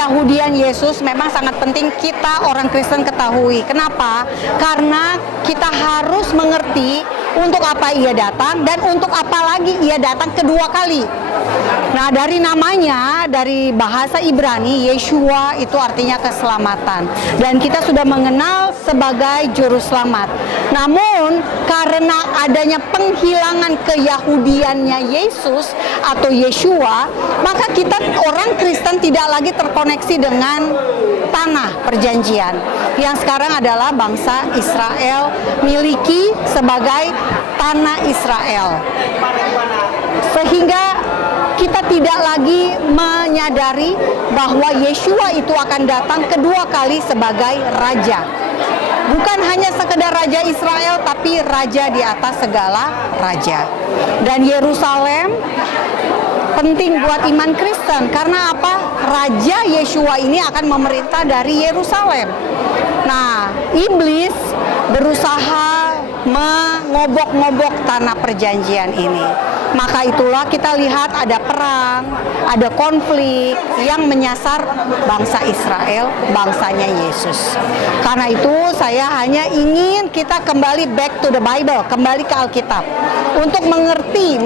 keyahudian Yesus memang sangat penting kita orang Kristen ketahui. Kenapa? Karena kita harus mengerti untuk apa ia datang dan untuk apa lagi ia datang kedua kali. Nah, dari namanya, dari bahasa Ibrani, Yeshua itu artinya keselamatan. Dan kita sudah mengenal sebagai juru selamat. Namun, karena adanya penghilangan keyahudiannya Yesus atau Yeshua, maka kita orang Kristen tidak lagi terkoneksi dengan tanah perjanjian. Yang sekarang adalah bangsa Israel miliki sebagai tanah Israel. Sehingga kita tidak lagi menyadari bahwa Yeshua itu akan datang kedua kali sebagai raja. Bukan hanya sekedar raja Israel, tapi raja di atas segala raja. Dan Yerusalem penting buat iman Kristen. Karena apa? Raja Yeshua ini akan memerintah dari Yerusalem. Nah, iblis berusaha mengobok-ngobok tanah perjanjian ini. Maka itulah kita lihat ada perang, ada konflik yang menyasar bangsa Israel, bangsanya Yesus. Karena itu saya hanya ingin kita kembali back to the Bible, kembali ke Alkitab. Untuk mengerti,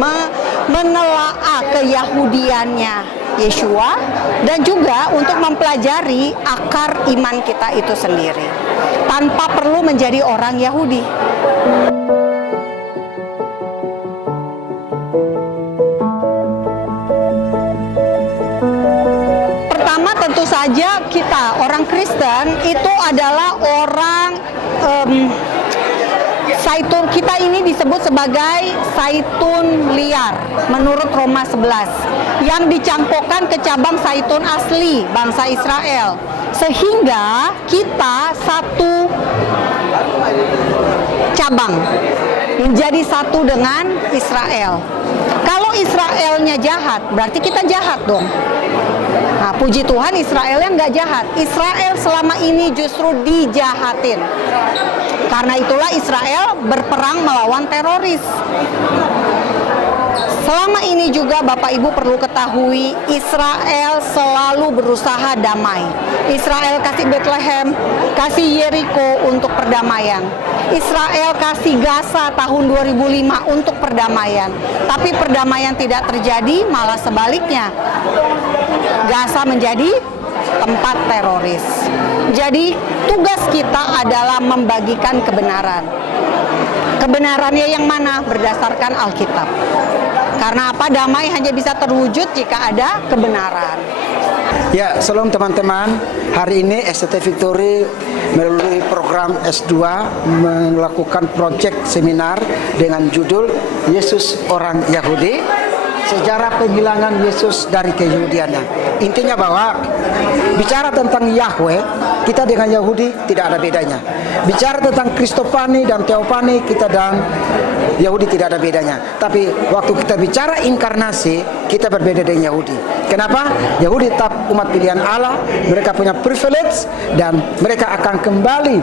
menelaah keyahudiannya Yeshua, dan juga untuk mempelajari akar iman kita itu sendiri. Tanpa perlu menjadi orang Yahudi. Tentu saja kita orang Kristen itu adalah orang Zaitun. Kita ini disebut sebagai zaitun liar menurut Roma 11 yang dicangkokkan ke cabang zaitun asli bangsa Israel, sehingga kita satu cabang menjadi satu dengan Israel. Kalau Israelnya jahat, berarti kita jahat dong. Nah, puji Tuhan Israelnya nggak jahat. Israel selama ini justru dijahatin. Karena itulah Israel berperang melawan teroris. Selama ini juga Bapak Ibu perlu ketahui, Israel selalu berusaha damai. Israel kasih Bethlehem, kasih Yeriko untuk perdamaian. Israel kasih Gaza tahun 2005 untuk perdamaian. Tapi perdamaian tidak terjadi, malah sebaliknya. Gaza menjadi tempat teroris. Jadi tugas kita adalah membagikan kebenaran. Kebenarannya yang mana? Berdasarkan Alkitab. Karena apa? Damai hanya bisa terwujud jika ada kebenaran. Ya, shalom teman-teman. Hari ini STT Victory melalui program S2 melakukan proyek seminar dengan judul Yesus Orang Yahudi, sejarah penghilangan Yesus dari keyahudiannya. Intinya bahwa bicara tentang Yahweh, kita dengan Yahudi tidak ada bedanya. Bicara tentang Kristofani dan Teofani, kita dan Yahudi tidak ada bedanya. Tapi waktu kita bicara inkarnasi, kita berbeda dengan Yahudi. Kenapa? Yahudi tetap umat pilihan Allah, mereka punya privilege dan mereka akan kembali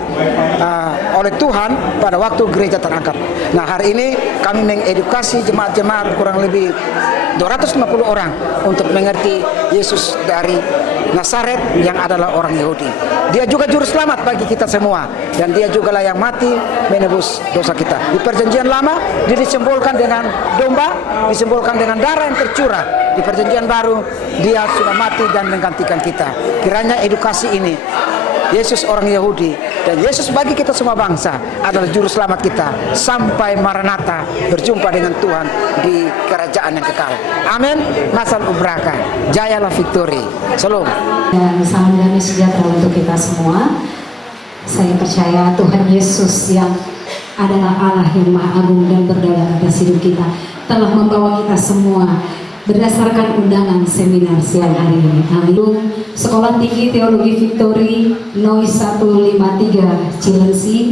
oleh Tuhan pada waktu gereja terangkat. Nah, hari ini kami mengedukasi jemaat-jemaat kurang lebih 250 orang untuk mengerti Yesus dari Nazaret yang adalah orang Yahudi. Dia juga juru selamat bagi kita semua, dan dia juga lah yang mati menebus dosa kita. Di perjanjian lama dia disembolkan dengan domba, disembolkan dengan darah yang tercurah. Di perjanjian baru dia sudah mati dan menggantikan kita. Kiranya edukasi ini, Yesus orang Yahudi dan Yesus bagi kita semua bangsa adalah juru selamat kita sampai Maranatha berjumpa dengan Tuhan di kerajaan yang kekal. Amin. Masal ubraka. Jayalah Victory. Shalom. Dan salam damai sejahtera untuk kita semua. Saya percaya Tuhan Yesus yang adalah Allah yang Maha Agung dan berdaulat atas hidup kita telah membawa kita semua berdasarkan undangan seminar siang hari ini. Lalu Sekolah Tinggi Teologi Victory NOI 153 Cilengsi.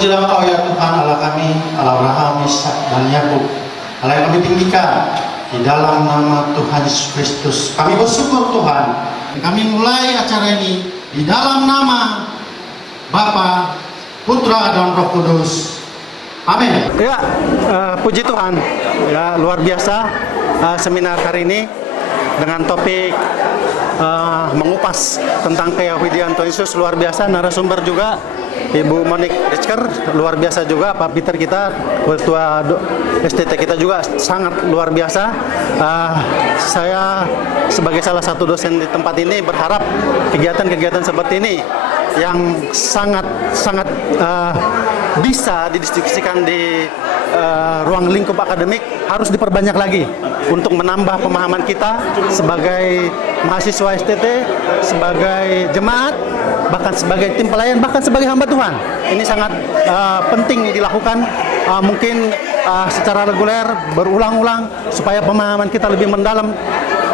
Terpujilah Engkau ya Tuhan Allah kami, Allah Abraham, Ishak dan Yakub. Allah yang kami tinggikan di dalam nama Tuhan Yesus Kristus. Kami bersyukur Tuhan. Kami mulai acara ini di dalam nama Bapa, Putra dan Roh Kudus. Amin. Ya, puji Tuhan. Ya, luar biasa seminar hari ini dengan topik mengupas tentang keyahudian Tuhan Yesus. Luar biasa, narasumber juga Ibu Monique Ritsker, luar biasa juga. Pak Peter kita, ketua STT kita juga sangat luar biasa. Saya sebagai salah satu dosen di tempat ini berharap kegiatan-kegiatan seperti ini yang sangat bisa didiskusikan di ruang lingkup akademik harus diperbanyak lagi untuk menambah pemahaman kita sebagai mahasiswa STT, sebagai jemaat, bahkan sebagai tim pelayan, bahkan sebagai hamba Tuhan. Ini sangat penting dilakukan, mungkin secara reguler, berulang-ulang, supaya pemahaman kita lebih mendalam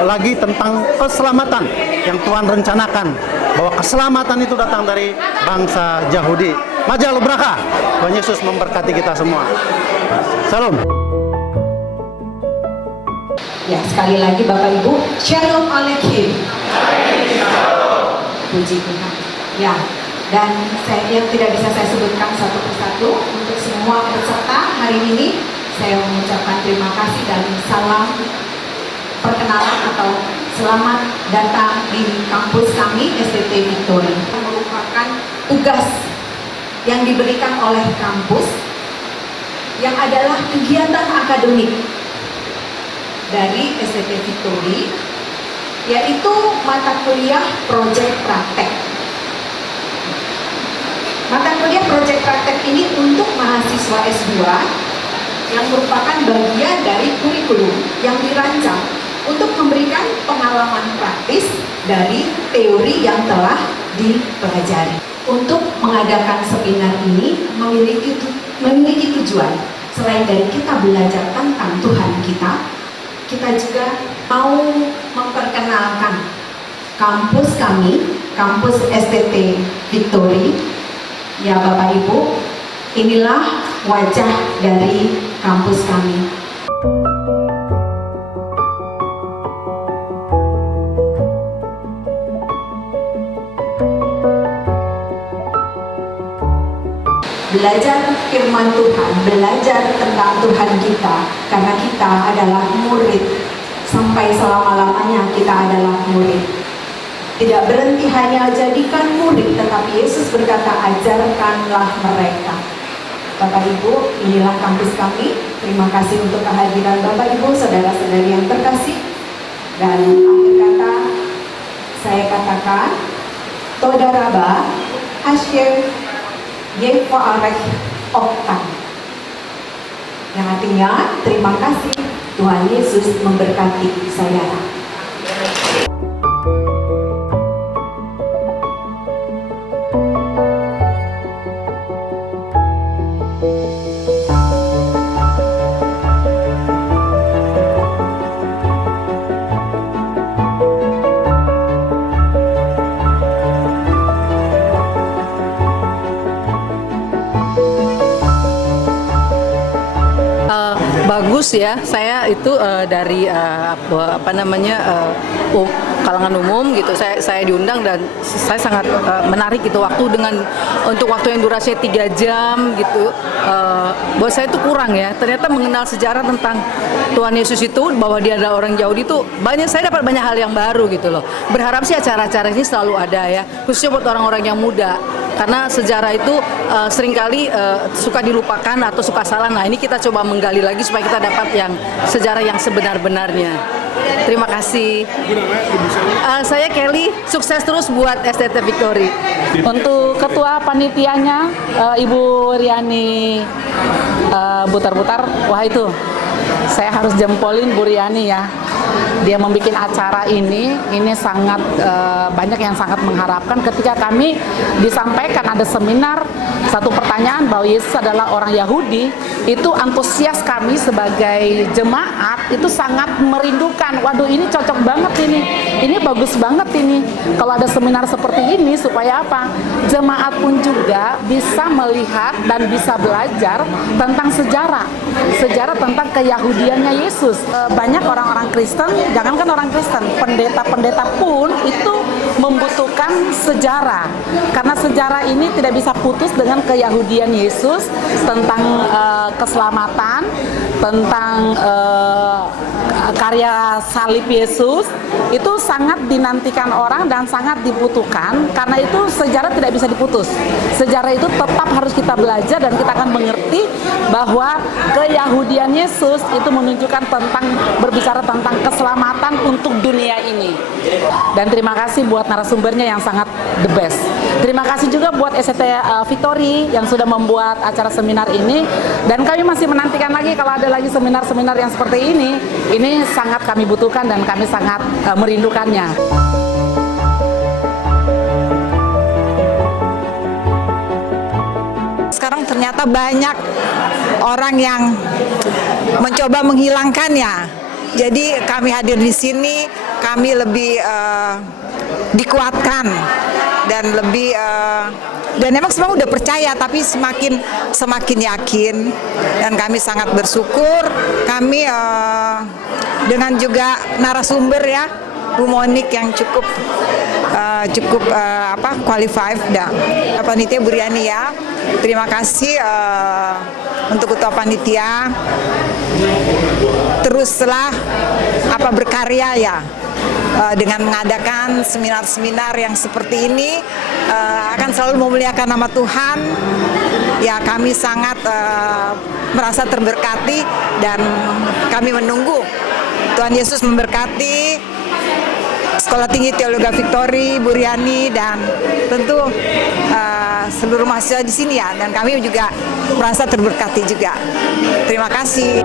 lagi tentang keselamatan yang Tuhan rencanakan, bahwa keselamatan itu datang dari bangsa Yahudi. Majal Braka, Tuhan Yesus memberkati kita semua. Salam. Ya, sekali lagi Bapak Ibu, Shalom Aleichem. Puji Tuhan. Ya, dan yang tidak bisa saya sebutkan satu persatu, untuk semua peserta hari ini saya mengucapkan terima kasih dan salam perkenalan atau selamat datang di kampus kami STT Victory. Merupakan tugas yang diberikan oleh kampus yang adalah kegiatan akademik dari STT Victory, yaitu mata kuliah proyek praktek. Mata kuliah proyek praktek ini untuk mahasiswa S2 yang merupakan bagian dari kurikulum yang dirancang untuk memberikan pengalaman praktis dari teori yang telah dipelajari. Untuk mengadakan seminar ini memiliki tujuan. Selain dari kita belajar tentang Tuhan kita juga mau memperkenalkan kampus kami, kampus STT Victory. Ya Bapak Ibu, inilah wajah dari kampus kami. Belajar firman Tuhan, belajar tentang Tuhan kita, karena kita adalah murid. Sampai selama-lamanya kita adalah murid. Tidak berhenti hanya jadikan murid, tetapi Yesus berkata, ajarkanlah mereka. Bapak Ibu, inilah kampus kami. Terima kasih untuk kehadiran Bapak Ibu, saudara-saudari yang terkasih. Dan akhir kata, saya katakan, Toda Rabba, Hashem, Yevarech Oktan, yang artinya terima kasih, Tuhan Yesus memberkati saudara. Bagus ya, saya itu dari kalangan umum gitu. Saya diundang dan saya sangat menarik itu untuk waktu yang durasinya 3 jam gitu. Buat saya itu kurang ya. Ternyata mengenal sejarah tentang Tuhan Yesus itu, bahwa dia adalah orang Yahudi itu saya dapat banyak hal yang baru gitu loh. Berharap sih acara-acara ini selalu ada ya, khususnya buat orang-orang yang muda. Karena sejarah itu seringkali suka dilupakan atau suka salah. Nah, ini kita coba menggali lagi supaya kita dapat yang sejarah yang sebenar-benarnya. Terima kasih. Saya Kelly, sukses terus buat STT Victory. Untuk ketua panitianya Ibu Riani Butar-Butar, wah itu saya harus jempolin Bu Riani ya. dia membuat acara ini sangat banyak yang sangat mengharapkan ketika kami disampaikan ada seminar, satu pertanyaan bahwa Yesus adalah orang Yahudi, itu antusias kami sebagai jemaat itu sangat merindukan. Waduh, ini cocok banget ini bagus banget ini. Kalau ada seminar seperti ini supaya apa? Jemaat pun juga bisa melihat dan bisa belajar tentang sejarah tentang keyahudiannya Yesus. Banyak orang-orang Kristen, jangankan orang Kristen, pendeta-pendeta pun itu membutuhkan sejarah, karena sejarah ini tidak bisa putus dengan keyahudian Yesus, tentang keselamatan, tentang karya salib Yesus. Itu sangat dinantikan orang dan sangat dibutuhkan, karena itu sejarah tidak bisa diputus. Sejarah itu tetap harus kita belajar dan kita akan mengerti bahwa keyahudian Yesus itu menunjukkan berbicara tentang keselamatan untuk dunia ini. Dan terima kasih buat narasumbernya yang sangat the best. Terima kasih juga buat SCT Victory yang sudah membuat acara seminar ini, dan kami masih menantikan lagi kalau ada lagi seminar-seminar yang seperti ini. Ini sangat kami butuhkan dan kami sangat merindukannya. Sekarang ternyata banyak orang yang mencoba menghilangkannya. Jadi kami hadir di sini, kami lebih dikuatkan dan lebih dan memang semua udah percaya, tapi semakin yakin, dan kami sangat bersyukur. Kami dengan juga narasumber ya, Bu Monik yang cukup qualified, dan panitia Bu Riani ya. Terima kasih untuk ketua panitia. Teruslah berkarya ya, dengan mengadakan seminar-seminar yang seperti ini, akan selalu memuliakan nama Tuhan. Ya, kami sangat merasa terberkati dan kami menunggu Tuhan Yesus memberkati Sekolah Tinggi Teologi Victory, Bu Riani, dan tentu seluruh mahasiswa di sini ya, dan kami juga merasa terberkati juga. Terima kasih.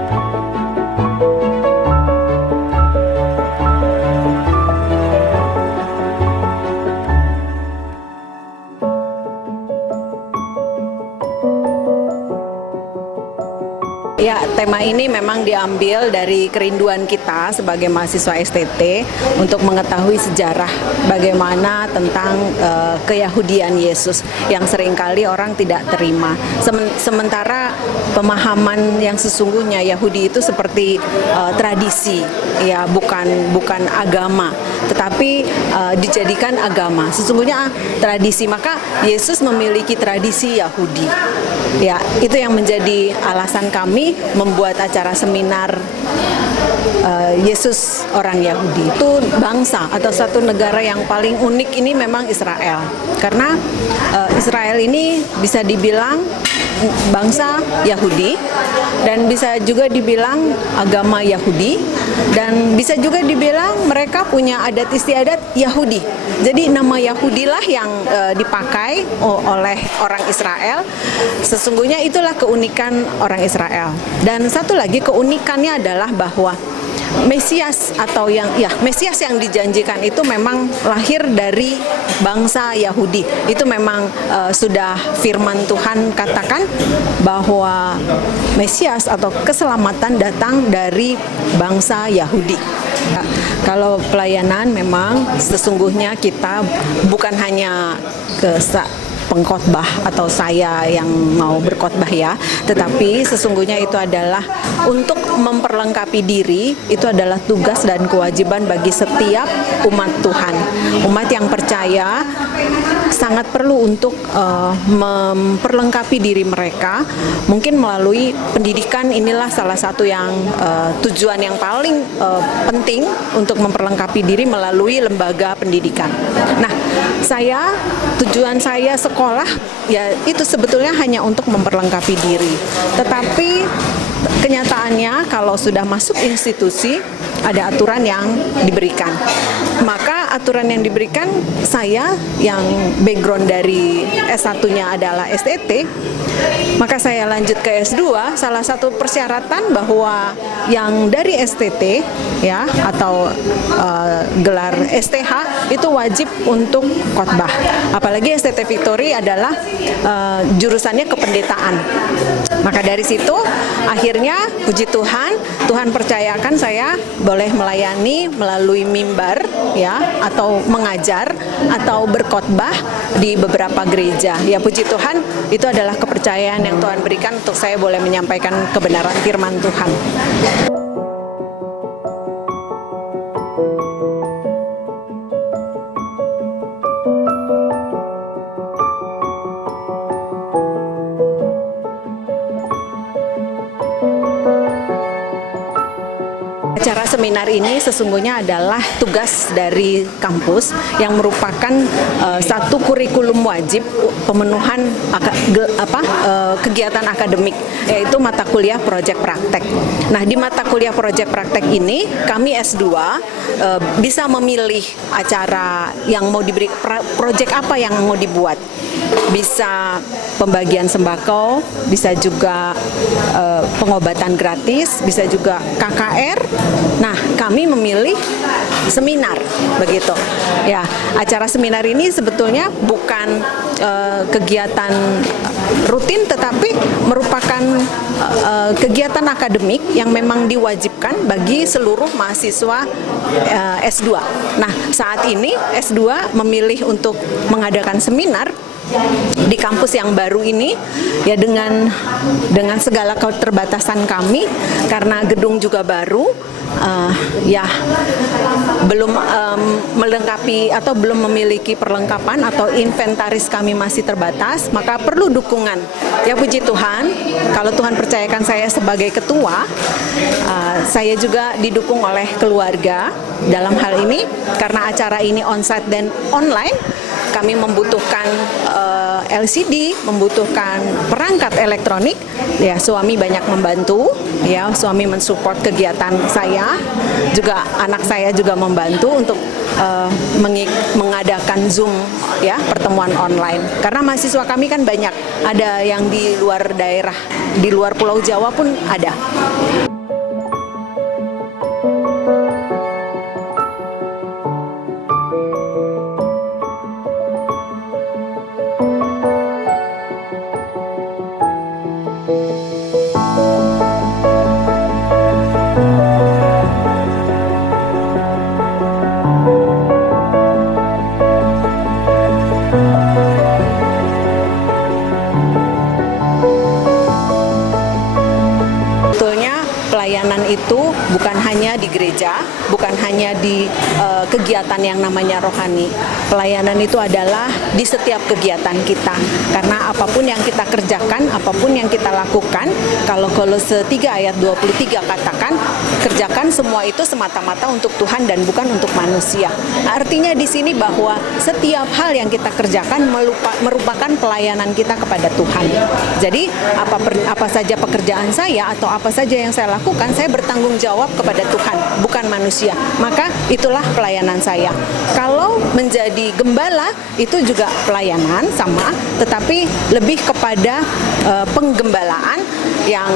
Ya, tema ini memang diambil dari kerinduan kita sebagai mahasiswa STT untuk mengetahui sejarah bagaimana tentang keyahudian Yesus yang seringkali orang tidak terima. Sementara pemahaman yang sesungguhnya Yahudi itu seperti tradisi, ya, bukan agama, tetapi dijadikan agama. Sesungguhnya tradisi, maka Yesus memiliki tradisi Yahudi. Ya, itu yang menjadi alasan kami membuat acara seminar Yesus orang Yahudi. Itu bangsa atau satu negara yang paling unik ini memang Israel, karena Israel ini bisa dibilang bangsa Yahudi, dan bisa juga dibilang agama Yahudi, dan bisa juga dibilang mereka punya adat istiadat Yahudi. Jadi nama Yahudilah yang dipakai oleh orang Israel. Sesungguhnya itulah keunikan orang Israel. Dan satu lagi keunikannya adalah bahwa Mesias Mesias yang dijanjikan itu memang lahir dari bangsa Yahudi. Itu memang sudah firman Tuhan katakan bahwa Mesias atau keselamatan datang dari bangsa Yahudi. Kalau pelayanan memang sesungguhnya kita bukan hanya pengkhotbah atau saya yang mau berkhotbah ya, tetapi sesungguhnya itu adalah untuk memperlengkapi diri. Itu adalah tugas dan kewajiban bagi setiap umat Tuhan. Umat yang percaya sangat perlu untuk memperlengkapi diri mereka, mungkin melalui pendidikan. Inilah salah satu yang tujuan yang paling penting untuk memperlengkapi diri melalui lembaga pendidikan. Nah, tujuan saya sekolah ya itu sebetulnya hanya untuk memperlengkapi diri. Tetapi kenyataannya kalau sudah masuk institusi ada aturan yang diberikan. Maka aturan yang diberikan, saya yang background dari S1-nya adalah STT, maka saya lanjut ke S2. Salah satu persyaratan bahwa yang dari STT ya atau gelar STH itu wajib untuk khotbah. Apalagi STT Victory adalah jurusannya kependetaan. Maka dari situ akhirnya puji Tuhan, Tuhan percayakan saya boleh melayani melalui mimbar ya, atau mengajar atau berkhotbah di beberapa gereja. Ya puji Tuhan, itu adalah kepercayaan yang Tuhan berikan untuk saya boleh menyampaikan kebenaran firman Tuhan. Acara seminar ini sesungguhnya adalah tugas dari kampus yang merupakan satu kurikulum wajib pemenuhan kegiatan akademik, yaitu mata kuliah proyek praktek. Nah, di mata kuliah proyek praktek ini kami S2 bisa memilih acara yang mau diberi, proyek apa yang mau dibuat. Bisa pembagian sembako, bisa juga pengobatan gratis, bisa juga KKR. Nah, kami memilih seminar, begitu. Ya, acara seminar ini sebetulnya bukan kegiatan rutin, tetapi merupakan kegiatan akademik yang memang diwajibkan bagi seluruh mahasiswa S2. Nah, saat ini S2 memilih untuk mengadakan seminar di kampus yang baru ini ya, dengan segala keterbatasan kami karena gedung juga baru, ya belum melengkapi atau belum memiliki perlengkapan atau inventaris kami masih terbatas, maka perlu dukungan. Ya puji Tuhan, kalau Tuhan percayakan saya sebagai ketua, saya juga didukung oleh keluarga dalam hal ini karena acara ini onsite dan online. Kami membutuhkan LCD, membutuhkan perangkat elektronik. Ya, suami banyak membantu. Ya, suami mensupport kegiatan saya. Juga anak saya juga membantu untuk mengadakan Zoom ya, pertemuan online. Karena mahasiswa kami kan banyak. Ada yang di luar daerah, di luar Pulau Jawa pun ada. Pelayanan itu bukan hanya di gereja, bukan hanya di kegiatan yang namanya rohani. Pelayanan itu adalah di setiap kegiatan kita. Karena apapun yang kita kerjakan, apapun yang kita lakukan, kalau Kolose 3 ayat 23 katakan, kerjakan semua itu semata-mata untuk Tuhan dan bukan untuk manusia. Artinya di sini bahwa setiap hal yang kita kerjakan merupakan pelayanan kita kepada Tuhan. Jadi apa saja pekerjaan saya atau apa saja yang saya lakukan, saya bertanggung jawab kepada Tuhan, bukan manusia. Maka itulah pelayanan saya. Kalau menjadi gembala itu juga pelayanan sama, tetapi lebih kepada penggembalaan yang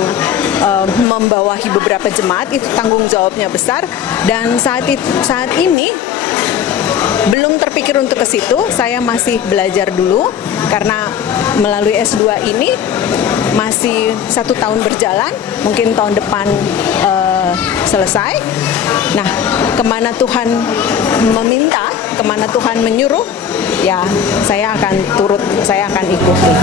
membawahi beberapa jemaat, itu tanggung jawabnya besar. Dan saat ini belum terpikir untuk ke situ, saya masih belajar dulu karena melalui S2 ini masih 1 tahun berjalan, mungkin tahun depan selesai. Nah, kemana Tuhan meminta, kemana Tuhan menyuruh, ya saya akan turut, saya akan ikuti.